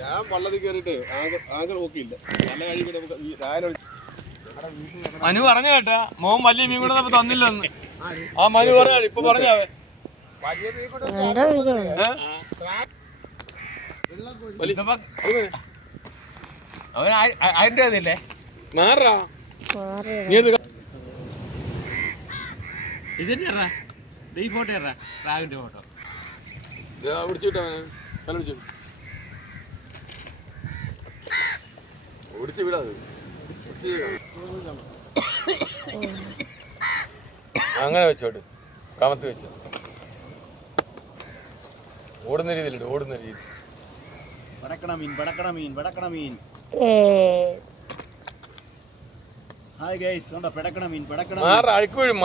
ഞാൻ വള്ളത്തിൽ കയറിയിട്ട് ആങ്കർ നോക്കിയില്ല. നല്ല കഴി രാവിലെ മനു പറഞ്ഞു കേട്ടാ മോൻ വലിയ മീൻ കൂടെ തന്നില്ലെന്ന്. ആ മനു പറഞ്ഞ ഇപ്പൊ പറഞ്ഞാവേ അവൻ അതിൻ്റെ അതില്ലേ മാറാ നീ ഇതിന്റെ ഈ ഫോട്ടോ റാഗിന്റെ ഫോട്ടോ പിടിച്ചിട്ടാ പിടിച്ചു പിടിച്ച് വിടാത് അങ്ങനെ വെച്ചോട്ട് കമത്തി വെച്ചോ. ഓടുന്ന രീതിയിലുണ്ട്, ഓടുന്ന രീതി. പെടക്കണ മീൻ ഹായ് ഗൈസ്, പെടക്കണ മീൻ മാറ അഴുക്ക് വീഴും.